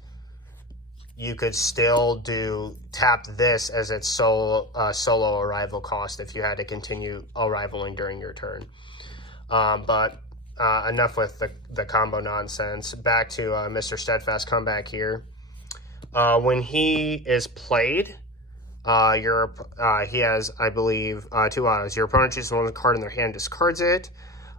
you could still tap this as its solo arrival cost if you had to continue arrivaling during your turn. But enough with the combo nonsense. Back to Mr. Steadfast Comeback here. When he is played, he has, I believe, 2 autos. Your opponent chooses one card in their hand, discards it.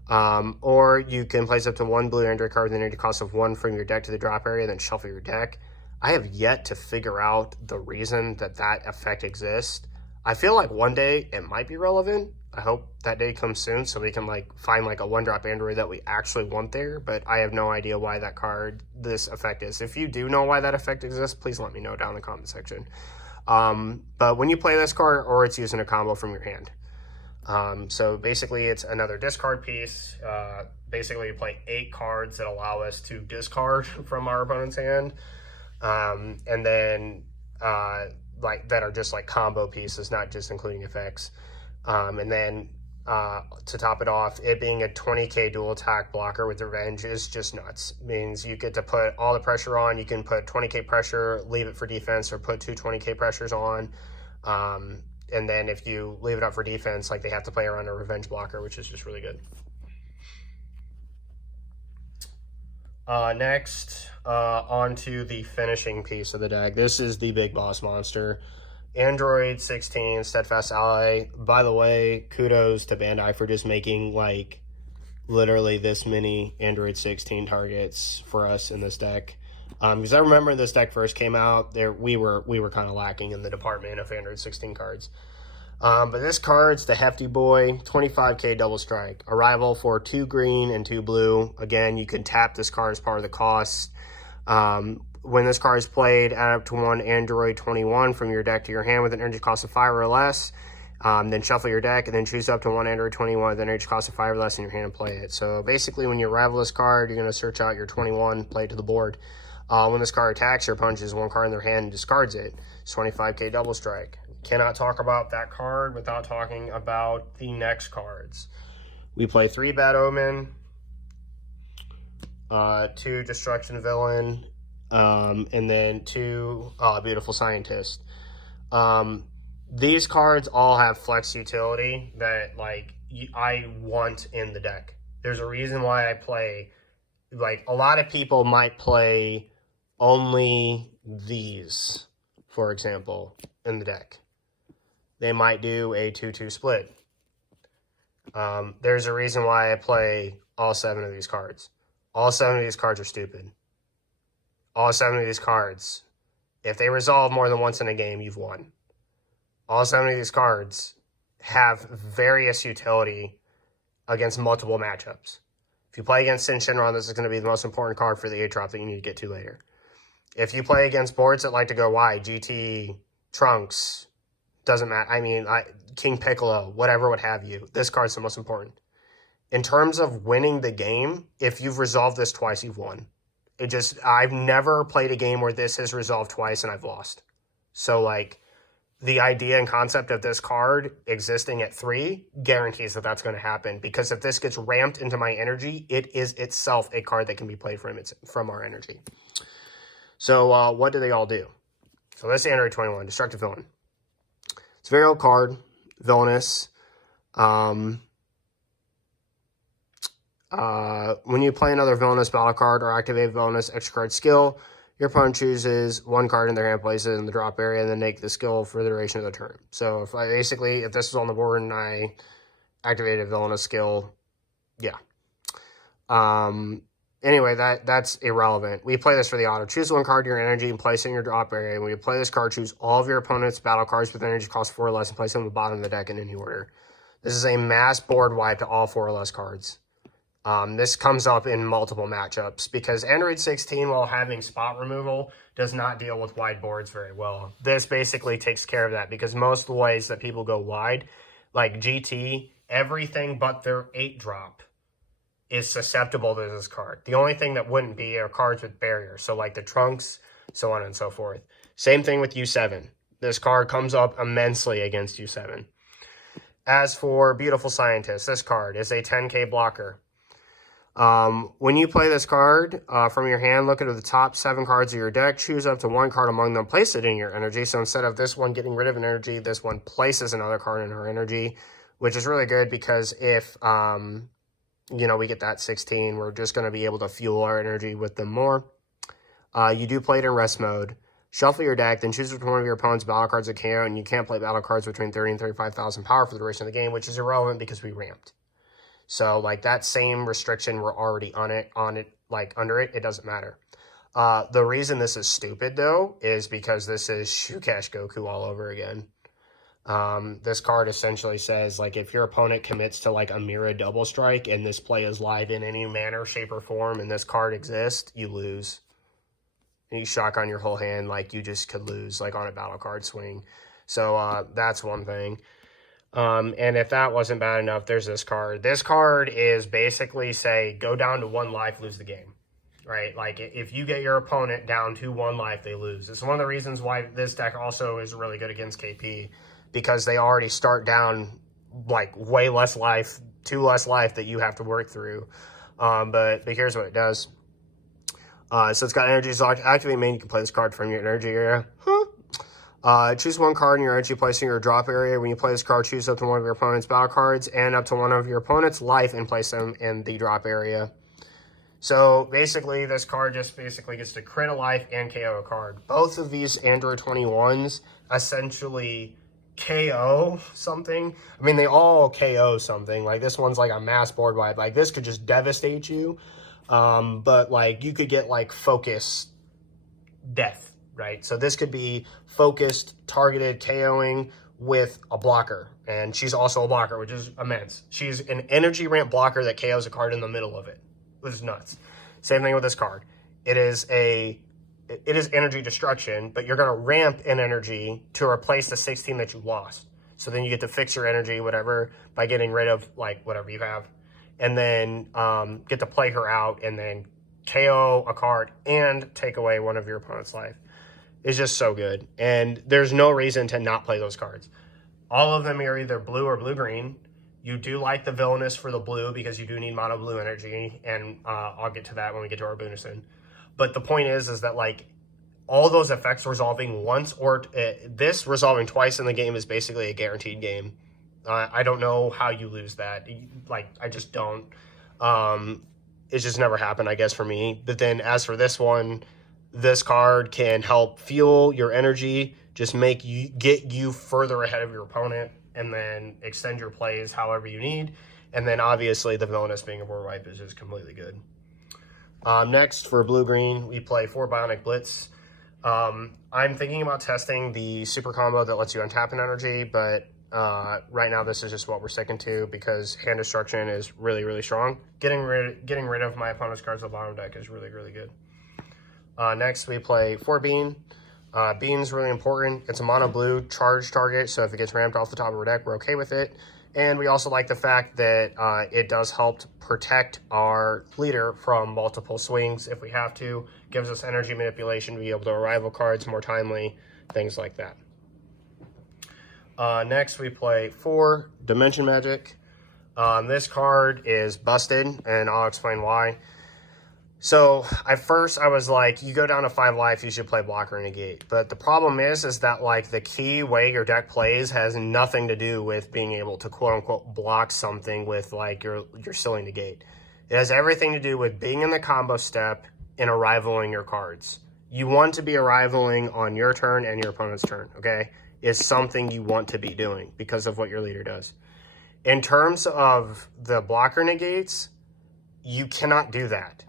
Or you can place up to 1 blue Android card with an energy cost of 1 from your deck to the drop area, then shuffle your deck. I have yet to figure out the reason that effect exists. I feel like one day it might be relevant. I hope that day comes soon so we can like find like a 1-drop Android that we actually want there, but I have no idea why this effect is. If you do know why that effect exists, please let me know down in the comment section. But when you play this card, or it's using a combo from your hand. So basically it's another discard piece. Basically you play 8 cards that allow us to discard from our opponent's hand. And then like that are just like combo pieces, not just including effects. And then to top it off, it being a 20k dual attack blocker with revenge is just nuts. It means you get to put all the pressure on. You can put 20k pressure, leave it for defense, or put 2 20k pressures on. And then if you leave it up for defense, like they have to play around a revenge blocker, which is just really good. Next, on to the finishing piece of the deck. This is the big boss monster. Android 16 Steadfast Ally. By the way, kudos to Bandai for just making like literally this many Android 16 targets for us in this deck. Because I remember this deck first came out, we were kind of lacking in the department of Android 16 cards. But this card's the hefty boy, 25k double strike. Arrival for 2 green and 2 blue. Again, you can tap this card as part of the cost. When this card is played, add up to 1 Android 21 from your deck to your hand with an energy cost of 5 or less. Then shuffle your deck and then choose up to 1 Android 21 with an energy cost of 5 or less in your hand and play it. So basically when you arrival this card, you're going to search out your 21, play it to the board. When this card attacks, your opponent chooses 1 card in their hand and discards it. It's 25k double strike. Cannot talk about that card without talking about the next cards. We play 3 Bad Omen, 2 Destruction Villain, and then 2 Beautiful Scientist. These cards all have flex utility that like I want in the deck. There's a reason why I play, like a lot of people might play only these, for example, in the deck. They might do a 2-2 split. There's a reason why I play all 7 of these cards. All 7 of these cards are stupid. All 7 of these cards, if they resolve more than once in a game, you've won. All 7 of these cards have various utility against multiple matchups. If you play against Sin Shinron, this is going to be the most important card for the 8-drop that you need to get to later. If you play against boards that like to go wide, GT, Trunks, Doesn't matter. I mean, King Piccolo, whatever, what have you. This card's the most important. In terms of winning the game, if you've resolved this twice, you've won. I've never played a game where this has resolved twice and I've lost. So, like, the idea and concept of this card existing at 3 guarantees that that's going to happen, because if this gets ramped into my energy, it is itself a card that can be played from our energy. So what do they all do? So this Android 21, Destructive Villain. It's a very old card, villainous. When you play another villainous battle card or activate villainous extra card skill, your opponent chooses one card in their hand, places it in the drop area, and then make the skill for the duration of the turn. So if this was on the board and I activated a villainous skill, yeah. Anyway, that's irrelevant. We play this for the auto. Choose one card in your energy and place it in your drop area. When you play this card, choose all of your opponent's battle cards with energy cost 4 or less and place them on the bottom of the deck in any order. This is a mass board wipe to all 4 or less cards. This comes up in multiple matchups because Android 16, while having spot removal, does not deal with wide boards very well. This basically takes care of that because most of the ways that people go wide, like GT, everything but their 8-drop is susceptible to this card. The only thing that wouldn't be are cards with barriers, so like the Trunks, so on and so forth. Same thing with U7. This card comes up immensely against U7. As for Beautiful Scientist, this card is a 10k blocker. When you play this card from your hand, look at the top 7 cards of your deck, choose up to one card among them, place it in your energy. So instead of this one getting rid of an energy, this one places another card in our energy, which is really good because if, we get that 16, we're just going to be able to fuel our energy with them more. You do play it in rest mode. Shuffle your deck, then choose which one of your opponent's battle cards that KO, and you can't play battle cards between 30 and 35,000 power for the duration of the game, which is irrelevant because we ramped. So, like, that same restriction, we're already under it, it doesn't matter. The reason this is stupid, though, is because this is Shukash Goku all over again. This card essentially says, like, if your opponent commits to, like, a Mira double strike and this play is live in any manner, shape, or form, and this card exists, you lose. And you shotgun your whole hand, like, you just could lose, like, on a battle card swing. So, that's one thing. And if that wasn't bad enough, there's this card. This card is basically, say, go down to 1 life, lose the game, right? Like, if you get your opponent down to 1 life, they lose. It's one of the reasons why this deck also is really good against KP, because they already start down, like, way less life, 2 less life that you have to work through. But here's what it does. So it's got energy, so activate main, you can play this card from your energy area. Choose one card in your energy, place in your drop area. When you play this card, choose up to one of your opponent's battle cards and up to one of your opponent's life and place them in the drop area. So basically, this card just basically gets to crit a life and KO a card. Both of these Android 21s essentially KO something. I mean, they all KO something. Like, this one's like a mass board wipe. Like, this could just devastate you. But, like, you could get, like, focus death. Right, so this could be focused, targeted, KOing with a blocker. And she's also a blocker, which is immense. She's an energy ramp blocker that KOs a card in the middle of it, which is nuts. Same thing with this card. It is energy destruction, but you're going to ramp in energy to replace the 16 that you lost. So then you get to fix your energy, whatever, by getting rid of, like, whatever you have. And then get to play her out and then KO a card and take away one of your opponent's life. Is just so good. And there's no reason to not play those cards. All of them are either blue or blue-green. You do like the villainous for the blue because you do need mono blue energy, and I'll get to that when we get to our Bunison. But the point is that, like, all those effects resolving once or this resolving twice in the game is basically a guaranteed game. I don't know how you lose that. Like, I just don't. It's just never happened, I guess, for me. But then as for this one, this card can help fuel your energy, just get you further ahead of your opponent, and then extend your plays however you need. And then obviously the villainous being a board wipe is just completely good. Next, for blue-green, we play 4 Bionic Blitz. I'm thinking about testing the super combo that lets you untap an energy, but right now this is just what we're sticking to because hand destruction is really, really strong. Getting rid of my opponent's cards on the bottom deck is really, really good. Next, we play 4 Bean. Bean's really important. It's a mono blue charge target, so if it gets ramped off the top of our deck, we're okay with it. And we also like the fact that it does help protect our leader from multiple swings if we have to. Gives us energy manipulation to be able to arrival cards more timely, things like that. Next, we play 4 Dimension Magic. This card is busted, and I'll explain why. So at first I was like, you go down to 5 life, you should play blocker and negate. But the problem is that like the key way your deck plays has nothing to do with being able to quote unquote block something with like your silly negate. It has everything to do with being in the combo step and arrivaling your cards. You want to be arrivaling on your turn and your opponent's turn, okay? It's something you want to be doing because of what your leader does. In terms of the blocker negates, you cannot do that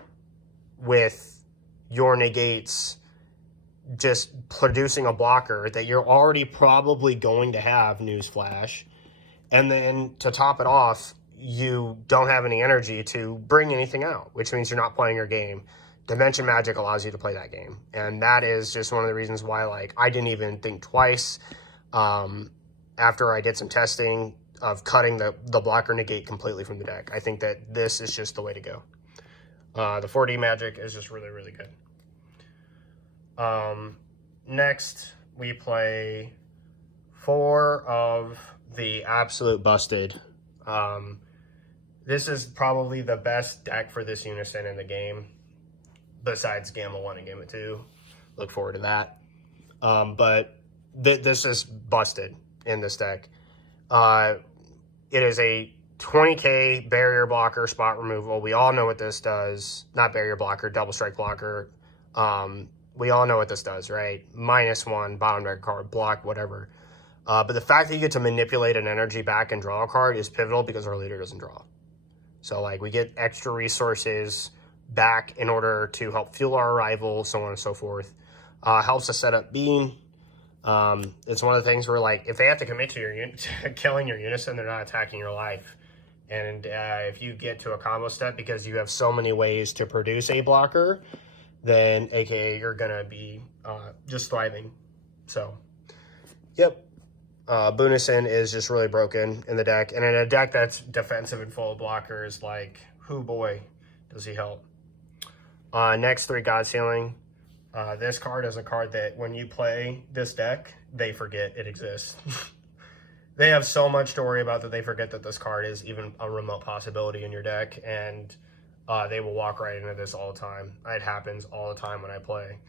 with your negates just producing a blocker that you're already probably going to have, newsflash, and then to top it off, you don't have any energy to bring anything out, which means you're not playing your game. Dimension Magic allows you to play that game, and that is just one of the reasons why like I didn't even think twice after I did some testing of cutting the blocker negate completely from the deck. I think that this is just the way to go. The 4D Magic is just really, really good. Next, we play 4 of the absolute busted. This is probably the best deck for this unison in the game, besides Gamma 1 and Gamma 2. Look forward to that. But this is busted in this deck. It is a 20k barrier blocker, spot removal. We all know what this does. Not barrier blocker, double strike blocker. We all know what this does, right? -1, bottom deck card, block, whatever. But the fact that you get to manipulate an energy back and draw a card is pivotal because our leader doesn't draw. So like we get extra resources back in order to help fuel our arrival, so on and so forth. Helps us set up Bean. It's one of the things where like if they have to commit to your killing your unison, they're not attacking your life. And if you get to a combo step because you have so many ways to produce a blocker, then aka you're gonna be just thriving. So yep, Boonison is just really broken in the deck, and in a deck that's defensive and full of blockers, like who boy does he help. Next, 3 God Sealing. This card is a card that when you play this deck, they forget it exists. They have so much to worry about that they forget that this card is even a remote possibility in your deck, and they will walk right into this all the time. It happens all the time when I play.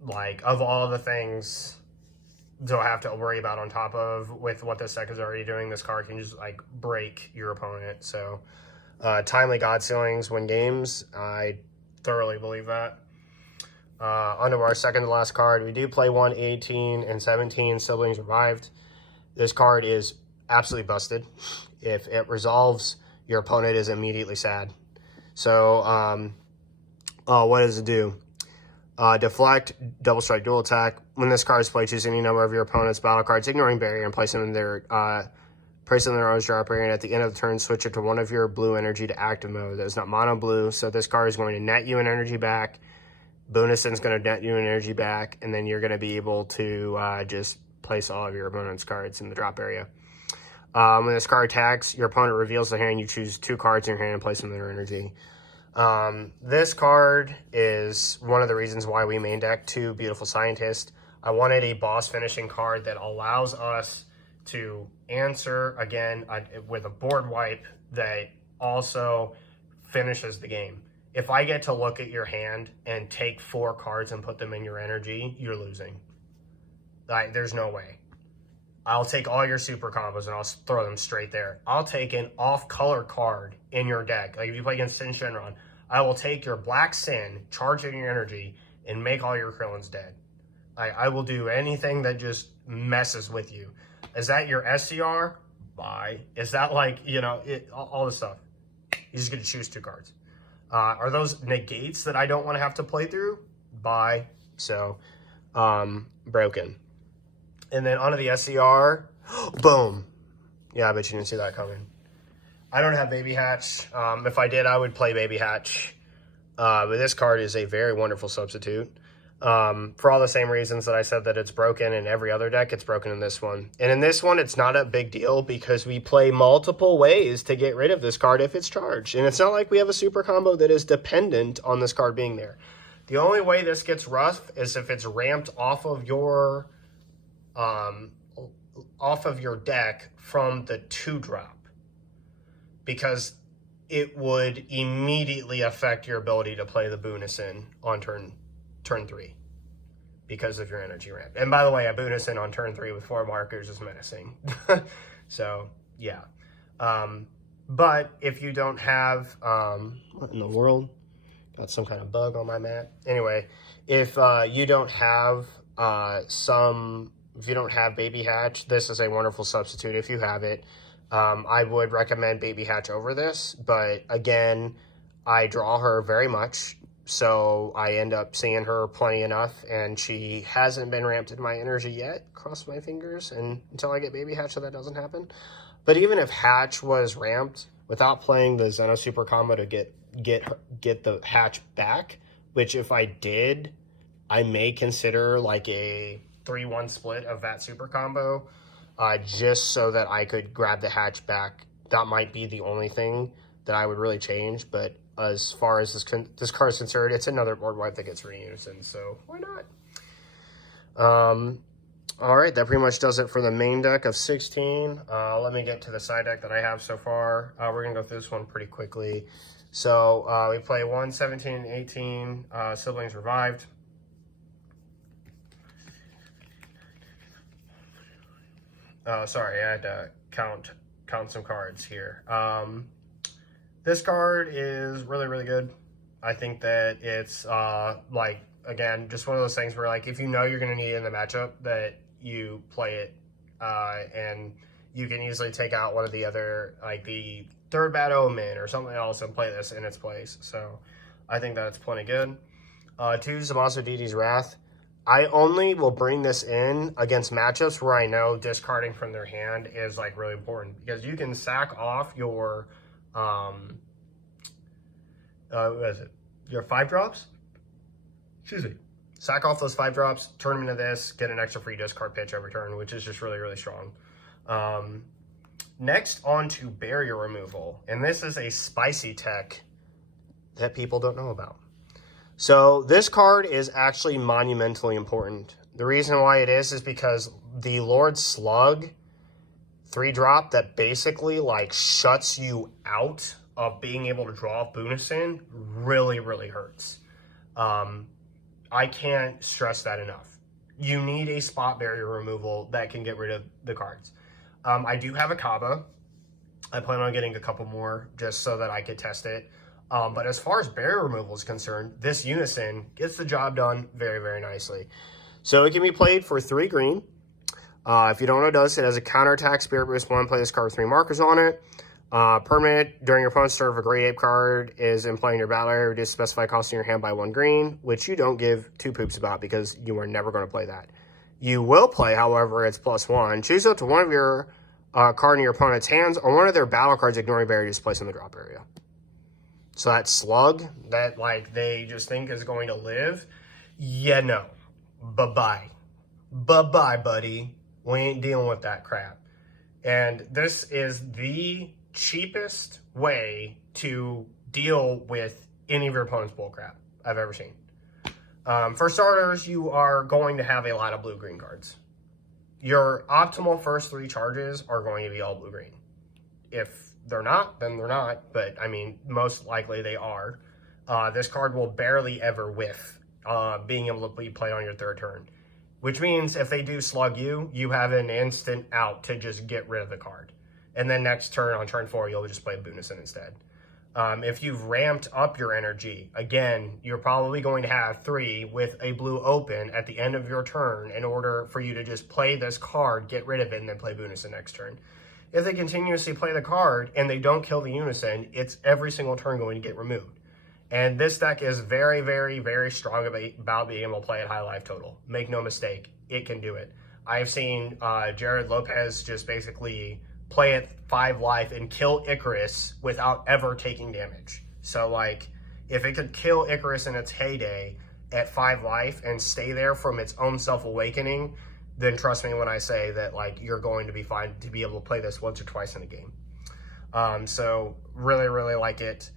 Like, of all the things to have to worry about on top of with what this deck is already doing, this card can just, like, break your opponent. So, timely God Sealings win games. I thoroughly believe that. Onto our second to last card, we do play 1, 18, and 17 Siblings Revived. This card is absolutely busted. If it resolves, your opponent is immediately sad. So, what does it do? Deflect, double strike, dual attack. When this card is played, choose any number of your opponent's battle cards, ignoring barrier, and place them in their own drop area. And at the end of the turn, switch it to one of your blue energy to active mode. That is not mono blue, so this card is going to net you an energy back. Boonuson's going to net you an energy back, and then you're going to be able to just place all of your opponent's cards in the drop area. When this card attacks, your opponent reveals the hand. You choose 2 cards in your hand and place them in their energy. This card is one of the reasons why we main deck 2 Beautiful Scientist. I wanted a boss finishing card that allows us to answer, again, with a board wipe that also finishes the game. If I get to look at your hand and take 4 cards and put them in your energy, you're losing. Like, there's no way. I'll take all your super combos and I'll throw them straight there. I'll take an off-color card in your deck. Like if you play against Sin Shenron, I will take your Black Sin, charge it in your energy, and make all your Krillins dead. I will do anything that just messes with you. Is that your SCR? Bye. Is that like, you know, all this stuff? You're just going to choose 2 cards. Are those negates that I don't want to have to play through? Bye. So, broken. And then onto the SCR. Boom. Yeah, I bet you didn't see that coming. I don't have Baby Hatch. If I did, I would play Baby Hatch. But this card is a very wonderful substitute. For all the same reasons that I said that it's broken in every other deck, it's broken in this one. And in this one, it's not a big deal because we play multiple ways to get rid of this card if it's charged. And it's not like we have a super combo that is dependent on this card being there. The only way this gets rough is if it's ramped off of your deck from the 2-drop. Because it would immediately affect your ability to play the Boonison on turn 3 because of your energy ramp. And by the way, a Boonison on turn 3 with 4 markers is menacing. So, yeah. But if you don't have, what in the world? Got some kind of bug on my mat. Anyway, if you don't have if you don't have Baby Hatch, this is a wonderful substitute if you have it. I would recommend Baby Hatch over this, but again, I draw her very much, so I end up seeing her plenty enough, and she hasn't been ramped in my energy yet. Cross my fingers and until I get Baby Hatch so that doesn't happen. But even if Hatch was ramped, without playing the Xeno Super combo to get the Hatch back, which if I did, I may consider like a 3-1 split of that super combo, just so that I could grab the Hatch back. That might be the only thing that I would really change, but as far as this card is concerned, it's another board wipe that gets Reunison, so why not? All right, that pretty much does it for the main deck of 16. Let me get to the side deck that I have so far. We're going to go through this one pretty quickly. So we play 1, 17, and 18, Siblings Revived. Sorry, I had to count some cards here. This card is really, really good. I think that it's, like, again, just one of those things where, like, if you know you're going to need it in the matchup, that you play it, and you can easily take out one of the other, like, the third Bad Omen or something else and play this in its place. So I think that's plenty good. 2, Zamasu Deity's Wrath. I only will bring this in against matchups where I know discarding from their hand is, like, really important, because you can sack off your, what is it? Your 5-drops? Excuse me. Sack off those 5-drops, turn them into this, get an extra free discard pitch every turn, which is just really, really strong. Next, on to Barrier Removal. And this is a spicy tech that people don't know about. So this card is actually monumentally important. The reason why it is because the Lord Slug 3-drop that basically, like, shuts you out of being able to draw Boonison really, really hurts. I can't stress that enough. You need a spot barrier removal that can get rid of the cards. I do have a Kaba. I plan on getting a couple more just so that I could test it. But as far as barrier removal is concerned, this Unison gets the job done very, very nicely. So it can be played for 3 green. If you don't know what it does, it has a counterattack, Spirit Boost 1, play this card with 3 markers on it. Permanent, during your opponent's turn, if a Great Ape card is in play in your battle area, reduce specified cost in your hand by 1 green, which you don't give 2 poops about because you are never going to play that. You will play, however, it's +1. Choose up to one of your card in your opponent's hands or one of their battle cards ignoring barrier displaced in the drop area. So that Slug that, like, they just think is going to live, yeah, no. Bye-bye. Bye-bye, buddy. We ain't dealing with that crap. And this is the cheapest way to deal with any of your opponent's bullcrap I've ever seen. For starters, you are going to have a lot of blue-green cards. Your optimal first 3 charges are going to be all blue-green. If they're not, then they're not, but I mean, most likely they are. This card will barely ever whiff being able to be played on your 3rd turn, which means if they do slug you, you have an instant out to just get rid of the card. And then next turn, on turn 4, you'll just play Boonison instead. If you've ramped up your energy, again, you're probably going to have 3 with a blue open at the end of your turn in order for you to just play this card, get rid of it, and then play Boonison next turn. If they continuously play the card and they don't kill the Unison, it's every single turn going to get removed. And this deck is very, very, very strong about being able to play at high life total. Make no mistake, it can do it. I've seen Jared Lopez just basically play at 5 life and kill Icarus without ever taking damage. So, like, if it could kill Icarus in its heyday, at 5 life and stay there from its own self-awakening, then trust me when I say that, like, you're going to be fine to be able to play this once or twice in a game. So really, really like it.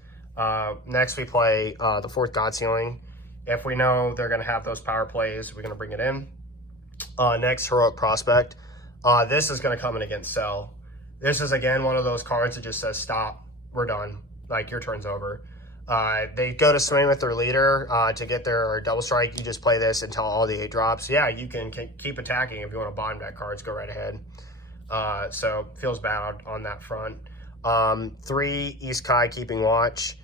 Next we play the 4th God Ceiling. If we know they're going to have those power plays, we're going to bring it in. Next, Heroic Prospect. This is going to come in against Cell. This is, again, one of those cards that just says, stop, we're done. Like, your turn's over. They go to swing with their leader to get their double strike. You just play this until all the 8 drops. Yeah, you can keep attacking if you want to bottom deck cards. Go right ahead. So, feels bad on that front. 3, East Kai Keeping Watch.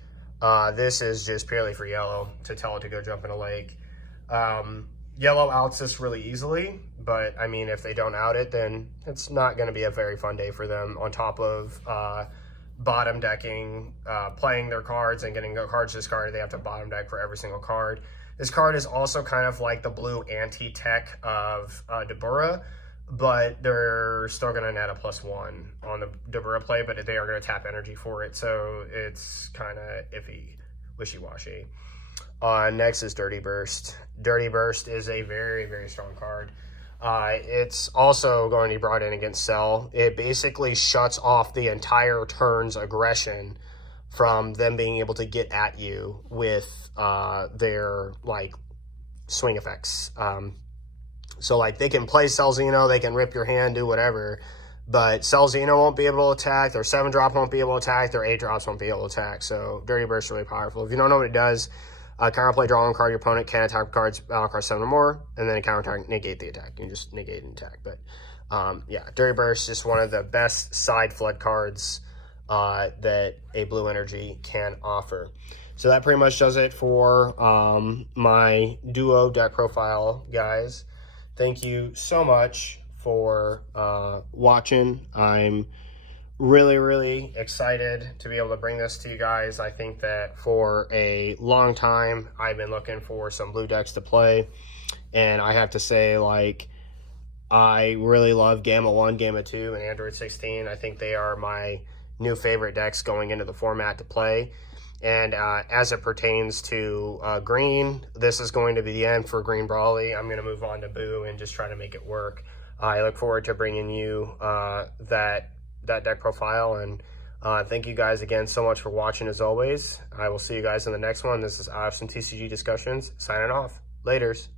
This is just purely for yellow to tell it to go jump in a lake. Yellow outs this really easily, but I mean, if they don't out it, then it's not going to be a very fun day for them. On top of bottom decking, playing their cards and getting cards discarded, they have to bottom deck for every single card. This card is also kind of like the blue anti-tech of Dabura, but they're still going to net a +1 on the Dabura play, but they are going to tap energy for it, so it's kind of iffy, wishy-washy. Next is Dirty Burst. Dirty Burst is a very, very strong card. It's also going to be brought in against Cell. It basically shuts off the entire turn's aggression from them being able to get at you with their, like, swing effects. So, like, they can play Cell Xeno, they can rip your hand, do whatever, but Cell Xeno won't be able to attack, their 7-drop won't be able to attack, their 8-drops won't be able to attack. So, Dirty Burst is really powerful. If you don't know what it does, counterplay, draw one card, your opponent can attack cards, battle cards 7 or more, and then a counter attack, negate the attack. You can just negate an attack. But yeah, Dirty Burst is one of the best side flood cards that a blue energy can offer. So that pretty much does it for my duo deck profile, guys. Thank you so much for watching. I'm really, really excited to be able to bring this to you guys. I think that for a long time, I've been looking for some blue decks to play. And I have to say, like, I really love Gamma 1, Gamma 2, and Android 16. I think they are my new favorite decks going into the format to play. And as it pertains to green, this is going to be the end for Green Brawly. I'm going to move on to Boo and just try to make it work. I look forward to bringing you that deck profile, and thank you guys again so much for watching. As always, I will see you guys in the next one. This is Some TCG Discussions signing off. Laters.